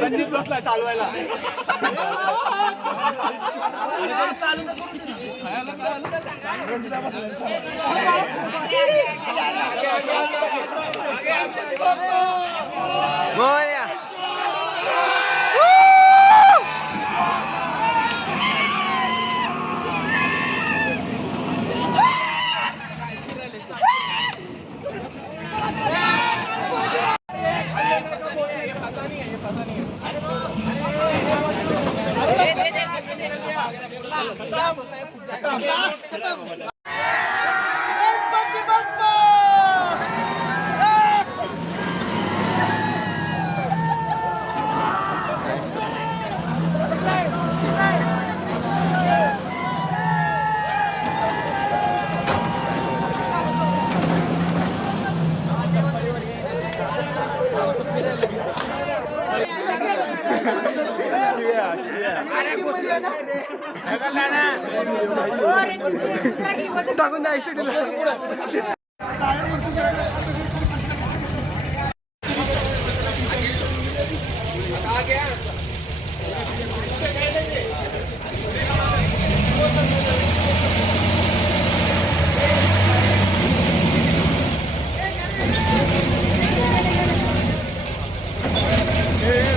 रणजित बसलाय चालवायला. टाकून द्यायचं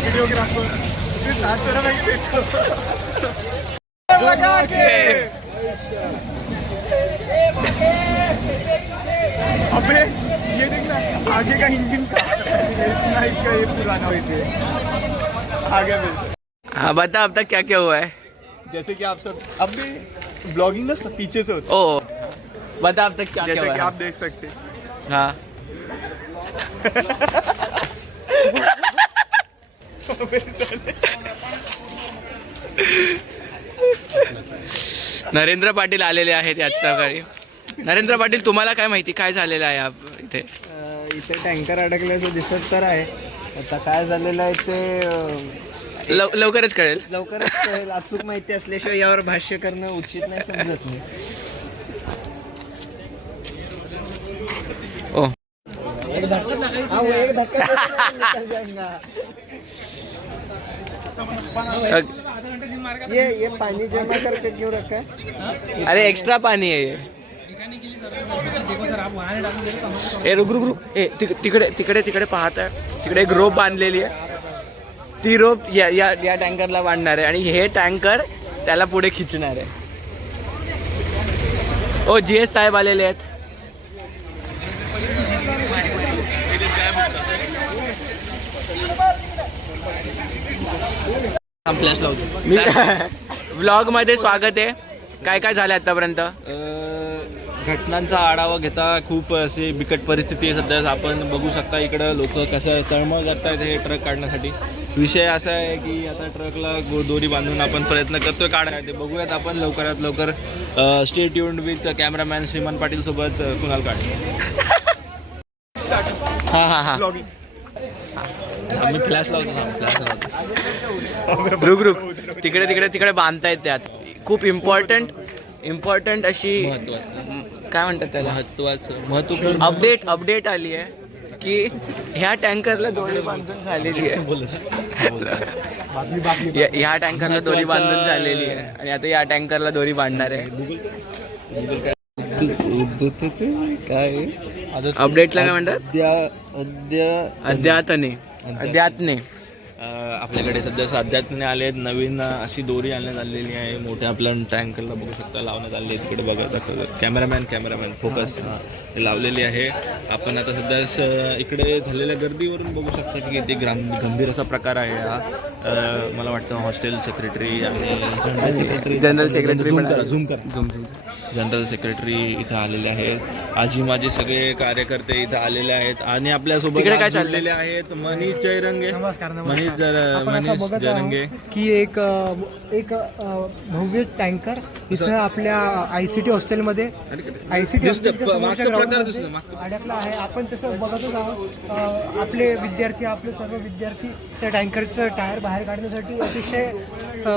वीडियोग्राफर अबे ये देख ना आगे का इंजन का इतना इसका ये पुराना हुई आगे में। हाँ बता अब तक क्या क्या हुआ है। जैसे कि आप सब अब भी ब्लॉगिंग ना सब पीछे से होता है। ओ बता अब तक क्या क्या जैसे हुआ कि है। आप देख सकते हैं। हाँ नरेंद्र पाटील आलेले आहेत याच सकाळी. नरेंद्र पाटील तुम्हाला काय माहिती काय झालेलं आहे इथे. इथे टँकर अडकल्याचं दिसत तर आहे. आता काय झालेलं आहे ते लवकरच कळेल. लवकरच कळेल. अचूक माहिती असल्याशिवाय यावर भाष्य करणं उचित नाही समजत नाही. ओ एक धक्का निकल जाएगा. ये पानी जमा करके क्यों रखा है? अरे एक्स्ट्रा पाणी आहे ये. ए रुक रुक रुक. ए तिकडे तिकडे तिकडे पाहत आहे. तिकडे एक रोप बांधलेली आहे. ती रोप या टँकरला बांधणार आहे आणि हे टँकर त्याला पुढे खिचणार आहे. ओ GS साहेब आलेले आहेत. मी व्लॉग मध्ये स्वागत आहे. काय काय झालं आतापर्यंत. घटनांचा आढावा घेता खूप अशी बिकट परिस्थिती आहे सध्या. आपण बघू शकता इकडं लोक कसं तळमळ करतायत हे ट्रक काढण्यासाठी. विषय असा आहे की आता ट्रकला दोरी बांधून आपण प्रयत्न करतोय काढायला. ते बघूयात आपण लवकरात लवकर. स्टे ट्यून्ड विथ कॅमेरामॅन श्रीमान पाटील सोबत कुणाल काढे. हां हां हां मी फ्लॅश लावतो. रुक रुक. तिकडे तिकडे तिकडे बांधतायत त्यात. खूप इम्पॉर्टंट अशी काय म्हणतात त्याला महत्त्वपूर्ण अपडेट आली आहे की ह्या टँकरला दोरी बांधून झालेली आहे. ह्या टँकरला दोरी बांधून झालेली आहे आणि आता या टँकरला दोरी बांधणार आहे. काय अपडेटला काय म्हणतात. अद्यातने आपल्याकडे सध्या अध्यात्म आले आहेत. नवीन अशी दोरी आणण्यात आलेली आहे. मोठ्या आपल्या टँकरला बघू शकता लावण्यात आली आहे. तिकडे बघत असं कॅमेरामॅन फोकस लावलेली आहे. आपण आता सध्या इकडे झालेल्या गर्दीवरून बघू शकता की किती गंभीर असा प्रकार आहे हा. मला वाटतं हॉस्टेल सेक्रेटरी आणि general secretary zoom general secretary इथं आलेले आहेत. आजी माझे सगळे कार्यकर्ते इथं आलेले आहेत आणि आपल्यासोबत तिकडे काय चाललेले आहेत मनीष जयरंगे. मनीष जयरंगे की एक भव्य टँकर इथं आपल्या ICT हॉस्टेलमध्ये ICT अडकला आहे. आपण तसं बघतच आहोत. आपले विद्यार्थी आपले सर्व विद्यार्थी त्या टँकरचं टायर बाहेर काढण्यासाठी अतिशय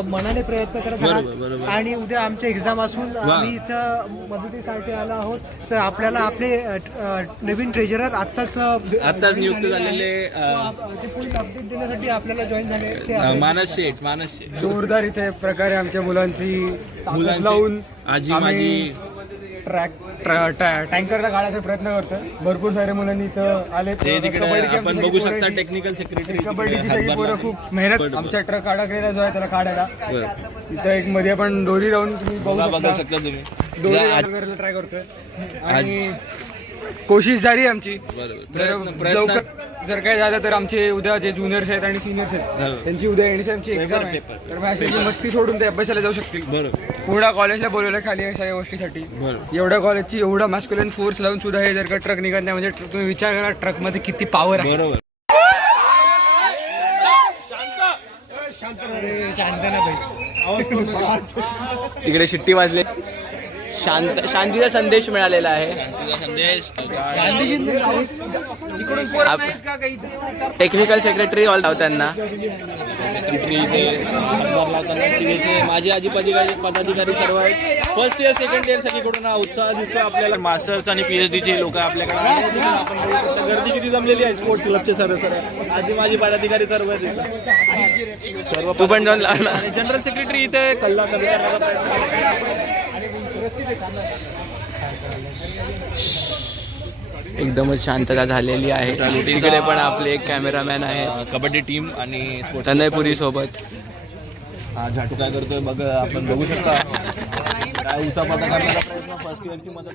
मनाने प्रयत्न करत आहात आणि उद्या आमचे एक्झाम असून आम्ही इथं मदतीसाठी आलो आहोत. तर आपल्याला आपले नवीन ट्रेजरर आत्ताच नियुक्त झालेले ते पुढील अपडेट देण्यासाठी आपल्याला जॉईन झाले. मानस शेठ जोरदार इथे प्रकारे आमच्या मुलांची लावून आजी माझी टँकरला काढायचा प्रयत्न करतोय. भरपूर सारे मुलांनी इथं आले. तिकडे आपण बघू शकता टेक्निकल सेक्रेटरी कबड्डीची सगळी पोरं खूप मेहनत आमच्या ट्रक अडकलेला जो आहे त्याला काढायला. इथं एक मध्ये पण दोरी राहून तुम्ही बघू शकता दोरी ट्राय करतोय आणि कोशिश जारी आहे आमची. जर काय झालं तर आमचे उद्या जे ज्युनियर्स आहेत आणि सिनियर्स आहेत त्यांची उद्या येण्याची आमची एक्झाम आहे. तर मग अशी मस्ती सोडून ते अभ्यासाला जाऊ शकतील. पूर्ण कॉलेजला बोलवलं खाली या सगळ्या गोष्टीसाठी. एवढ्या कॉलेजची एवढा मॅस्क्युलिन फोर्स लावून सुद्धा हे जर का ट्रक निघत नाही म्हणजे तुम्ही विचार करा ट्रक मध्ये किती पॉवर आहे. बरोबर. तिकडे शिट्टी वाजले. शांतीचा संदेश मिळालेला आहे. टेक्निकल सेक्रेटरी ऑल लावताना माझे आजी पदाधिकारी serve first year second year सगळीकडून उत्साह दिसतो आपल्याला. मास्टर्स आणि PhD लोक आपल्याकडे आपण बघू शकतो. गर्दी किती जमलेली आहे. स्पोर्ट्स क्लबचे सर्व आजी माझी पदाधिकारी सर्व तू पण जाऊन लावला. आणि जनरल सेक्रेटरी इथे कल्ला कमी करण्याचा प्रयत्न. एकदमच शांतता झालेली आहे. तिकडे पण आपले एक कॅमेरामॅन आहे. कबड्डी टीम आणि तनयपुरी सोबत. हा झाटू काय करतोय बघ आपण बघू शकता. काय उचापा करण्याचा प्रयत्न फर्स्ट इयरची मदत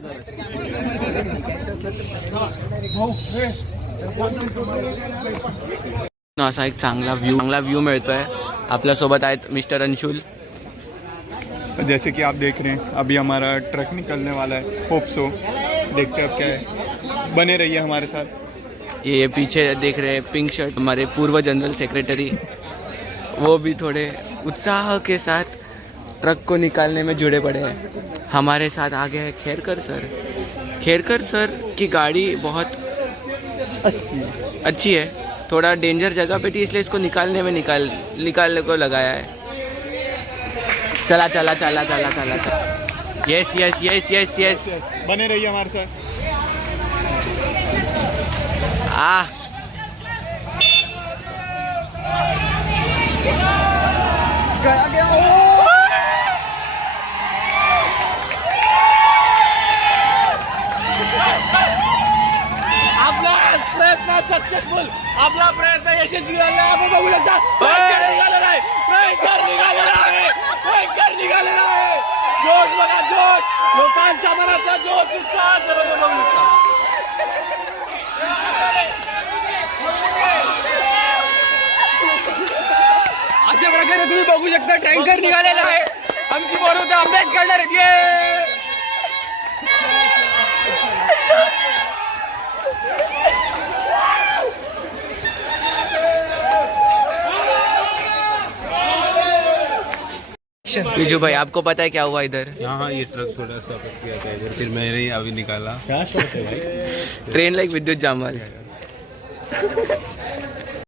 असा एक चांगला व्ह्यू मिळतोय. आपल्यासोबत आहेत मिस्टर अंशुल. जैसे कि आप देख रहे हैं अभी हमारा ट्रक निकलने वाला है. होप सो देखते हैं अब क्या है. बने रहिए हमारे साथ. ये पीछे देख रहे हैं पिंक शर्ट हमारे पूर्व जनरल सेक्रेटरी. वो भी थोड़े उत्साह के साथ ट्रक को निकालने में जुड़े पड़े हैं. हमारे साथ आगे है खेरकर सर की गाड़ी बहुत अच्छी है. थोड़ा डेंजर जगह पे थी इसलिए इसको निकालने को लगाया है. चला. यस. बने रहिए हमारे साथ. आपला प्रयत्न यशस्वी झाला. आपण बघू शकता निघालेला आहे. जोश बघा जोश. लोकांच्या मनातला जोश उत्साह बघू शकता. अशा प्रकारे तुम्ही बघू शकता टँकर निघालेला आहे. आमची बरोबर अभ्यास करणार आहेत. बिजू भाई आपको पता है क्या हुआ इधर? हाँ ये ट्रक थोड़ा सा फंस गया था इधर. फिर मैंने ही अभी निकाला. ट्रेन लाइक विद्युत जाम वाले.